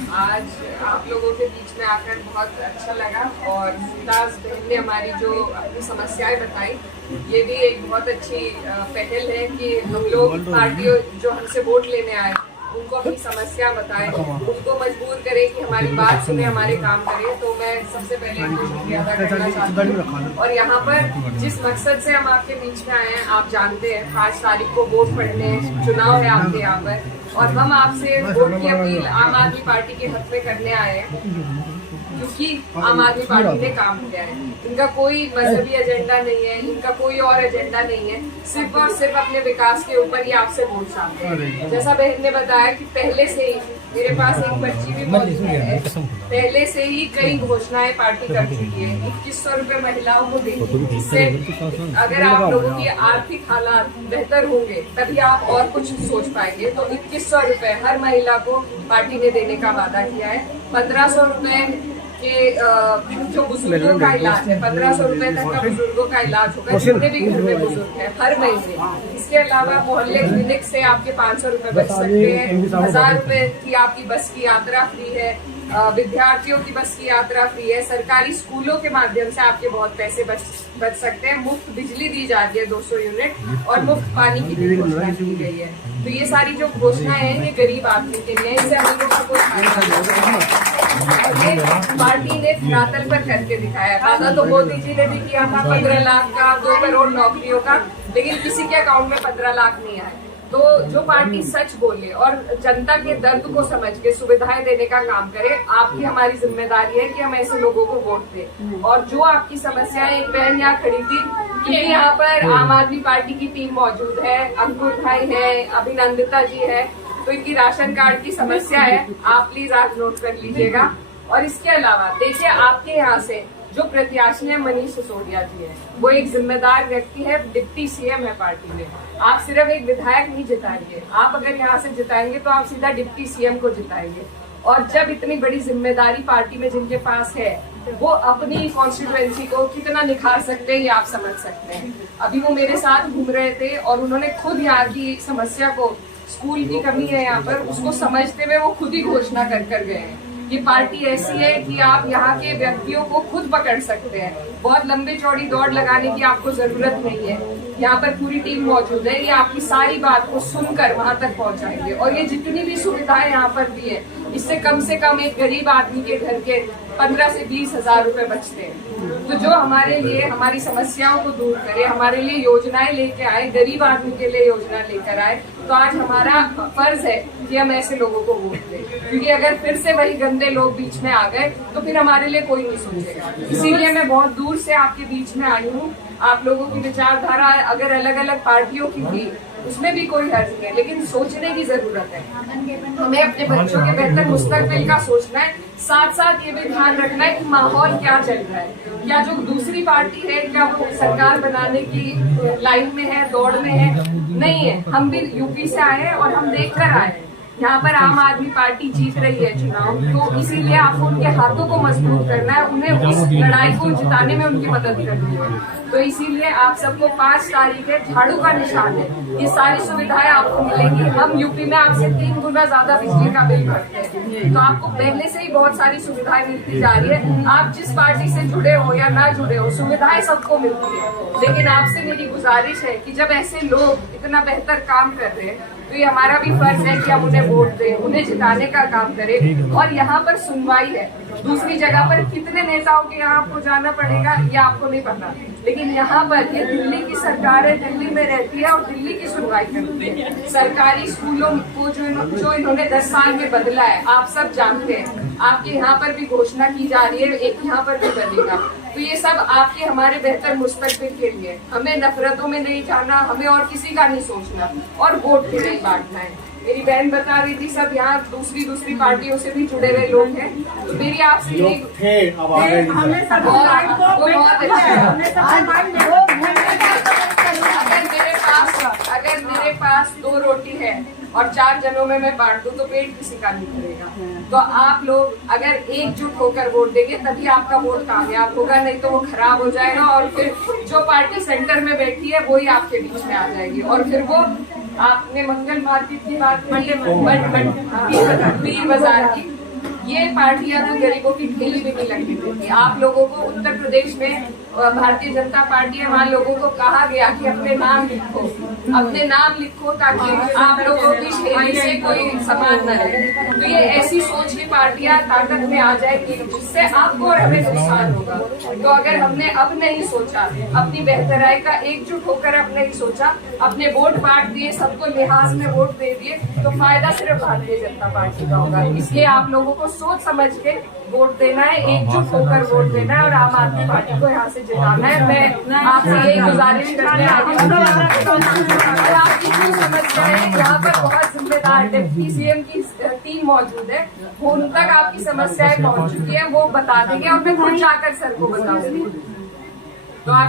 आज आप लोगों के बीच में आकर बहुत अच्छा लगा और मुमताज बहन ने हमारी जो अपनी समस्याएं बताई, ये भी एक बहुत अच्छी पहल है कि हम लोग पार्टियों जो हमसे वोट लेने आए उनको अपनी समस्या बताएं, उनको मजबूर करें कि हमारी बात सुने, हमारे काम करें। तो मैं सबसे पहले इनको शुक्रिया अदा करना चाहती हूँ। और यहाँ पर जिस मकसद से हम आपके बीच में आए हैं आप जानते हैं, 5 तारीख को वोट पड़ने चुनाव है आपके यहाँ पर, और हम आपसे वोट की अपील आम आदमी पार्टी के हक में करने आए हैं क्योंकि आम आदमी पार्टी ने काम किया है। इनका कोई मजहबी एजेंडा नहीं है, इनका कोई और एजेंडा नहीं है, सिर्फ और सिर्फ अपने विकास के ऊपर ही आपसे वोट चाहते हैं। जैसा बहन ने बताया कि पहले से ही मेरे पास एक पर्ची भी मौजूद है, पहले से ही कई घोषणाएं पार्टी कर चुकी है। 2100 रुपए महिलाओं को देंगे, जिससे अगर आप लोगों की आर्थिक हालात बेहतर होंगे तभी आप और कुछ सोच पाएंगे। तो 2100 रुपए हर महिला को पार्टी ने देने का वादा किया है। 1500 रुपए के जो बुजुर्गों का इलाज है, 1500 रुपए तक का बुजुर्गों का इलाज होगा जितने भी घर में बुजुर्ग है हर महीने। इसके अलावा मोहल्ले क्लिनिक से आपके 500 रुपए बच सकते हैं। 1000 रुपए की आपकी बस की यात्रा फ्री है, विद्यार्थियों की बस की यात्रा फ्री है। सरकारी स्कूलों के माध्यम से आपके बहुत पैसे बच सकते हैं। मुफ्त बिजली दी जा रही है 200 यूनिट और मुफ्त पानी की भी घोषणा की गई है। तो ये सारी जो घोषणाएं हैं ये गरीब आदमी के लिए, इससे हम लोगों को कोई फायदा नहीं है। ये पार्टी ने धरातल पर करके दिखाया। वादा तो मोदी जी ने भी किया था 15 लाख का, 2 करोड़ नौकरियों का, लेकिन किसी के अकाउंट में 15 लाख नहीं आए। तो जो पार्टी सच बोले और जनता के दर्द को समझ के सुविधाएं देने का काम करे, आपकी हमारी जिम्मेदारी है कि हम ऐसे लोगों को वोट दें। और जो आपकी समस्याएं, एक बहन यहाँ खड़ी थी कि यहाँ पर आम आदमी पार्टी की टीम मौजूद है, अंकुर भाई है, अभिनंदिता जी है, तो इनकी राशन कार्ड की समस्या है, आप प्लीज आज नोट कर लीजिएगा। और इसके अलावा देखिए, आपके यहाँ से जो प्रत्याशी है मनीष सिसोदिया जी है, वो एक जिम्मेदार व्यक्ति है, डिप्टी सीएम है पार्टी में। आप सिर्फ एक विधायक नहीं जिताएंगे, आप अगर यहाँ से जिताएंगे तो आप सीधा डिप्टी सीएम को जिताएंगे। और जब इतनी बड़ी जिम्मेदारी पार्टी में जिनके पास है, वो अपनी कॉन्स्टिट्यूएंसी को कितना निखार सकते हैं ये आप समझ सकते हैं। अभी वो मेरे साथ घूम रहे थे और उन्होंने खुद यहाँ की समस्या को, स्कूल की कमी है यहाँ पर, उसको समझते हुए वो खुद ही घोषणा कर गए हैं। ये पार्टी ऐसी है कि आप यहाँ के व्यक्तियों को खुद पकड़ सकते हैं, बहुत लंबी चौड़ी दौड़ लगाने की आपको जरूरत नहीं है। यहाँ पर पूरी टीम मौजूद है, ये आपकी सारी बात को सुनकर वहां तक पहुंचाएंगे। और ये जितनी भी सुविधाएं यहाँ पर दी है, इससे कम एक गरीब आदमी के घर के 15 से 20 हजार रुपए बचते हैं। तो जो हमारे लिए हमारी समस्याओं को दूर करे, हमारे लिए योजनाएं लेके आए, गरीब आदमी के लिए योजना लेकर आए, तो आज हमारा फर्ज है कि हम ऐसे लोगों को वोट दें। क्योंकि अगर फिर से वही गंदे लोग बीच में आ गए तो फिर हमारे लिए कोई नहीं सोचेगा। इसीलिए मैं बहुत दूर से आपके बीच में आई हूँ। आप लोगों की विचारधारा अगर अलग अलग पार्टियों की थी, उसमें भी कोई हर्ज नहीं है, लेकिन सोचने की जरूरत है। हमें अपने बच्चों के बेहतर मुस्तकबिल का सोचना है, साथ साथ ये भी ध्यान रखना है कि माहौल क्या चल रहा है। क्या जो दूसरी पार्टी है, क्या वो सरकार बनाने की लाइन में है, दौड़ में है? नहीं है। हम भी यूपी से आए हैं और हम देख कर आए हैं यहाँ पर आम आदमी पार्टी जीत रही है चुनाव, तो इसीलिए आपको उनके हाथों को मजबूत करना है, उन्हें उस लड़ाई को जिताने में उनकी मदद करनी है। तो इसीलिए आप सबको 5 तारीख है, झाड़ू का निशान है, ये सारी सुविधाएं आपको मिलेंगी। हम यूपी में आपसे 3 गुना ज्यादा बिजली का बिल भरते हैं, तो आपको पहले से ही बहुत सारी सुविधाएं मिलती जा रही है। आप जिस पार्टी से जुड़े हो या ना जुड़े हो, सुविधाएं सबको मिलती है। लेकिन आपसे मेरी गुजारिश है कि जब ऐसे लोग इतना बेहतर काम कर रहे हैं, तो ये हमारा भी फर्ज है कि हम उन्हें वोट दें, उन्हें जिताने का काम करें। और यहाँ पर सुनवाई है, दूसरी जगह पर कितने नेताओं के यहाँ आपको जाना पड़ेगा ये आपको नहीं पता, लेकिन यहाँ पर ये दिल्ली की सरकार है, दिल्ली में रहती है और दिल्ली की सुनवाई करती है। सरकारी स्कूलों को जो इन्होंने 10 साल में बदला है, आप सब जानते हैं। आपके यहाँ पर भी घोषणा की जा रही है, एक यहाँ पर भी बनेगा। तो ये सब आपके हमारे बेहतर मुस्तकबिल के लिए। हमें नफरतों में नहीं जाना, हमें और किसी का नहीं सोचना और वोट भी नहीं बांटना है। मेरी बहन बता रही थी सब यहाँ दूसरी पार्टियों से भी जुड़े हुए लोग हैं, तो मेरी आपसे यही अगर मेरे पास 2 रोटी है और 4 जनों में मैं बांट दूं तो पेट किसी का नहीं भरेगा। तो आप लोग अगर एकजुट होकर वोट देंगे तभी आपका वोट कामयाब होगा, नहीं तो वो खराब हो जाएगा और फिर जो पार्टी सेंटर में बैठी है वही आपके बीच में आ जाएगी। और फिर वो आपने मंगल मार्केट की बात की, पीर बाजार की, ये पार्टियां तो गरीबों की ठेली भी नहीं लगती थी। आप लोगों को उत्तर प्रदेश में भारतीय जनता पार्टी है, वहाँ लोगों को कहा गया कि अपने नाम लिखो, अपने नाम लिखो ताकि आप लोगों की ठेली से कोई सामान न रहे। तो ये ऐसी सोच की पार्टियां ताकत में आ जाएगी जिससे आपको और हमें नुकसान होगा। तो अगर हमने अब नहीं सोचा, अपनी बेहतराई का एकजुट होकर अब नहीं सोचा, अपने वोट बांट दिए, सबको लिहाज में वोट दे दिए, तो फायदा सिर्फ भारतीय जनता पार्टी का होगा। इसलिए आप लोगों को सोच समझ के वोट देना है, एकजुट होकर वोट देना है और आम आदमी पार्टी को यहाँ से जिताना है। मैं आपसे यही गुजारिश करने आई और आप क्यों समझ रहे हैं, यहाँ पर बहुत जिम्मेदार डिप्टी सीएम की टीम मौजूद है, वो उन तक आपकी समस्याएं पहुँच चुकी है, वो बता देंगे और मैं खुद जाकर सर को बताऊंगी। तो आप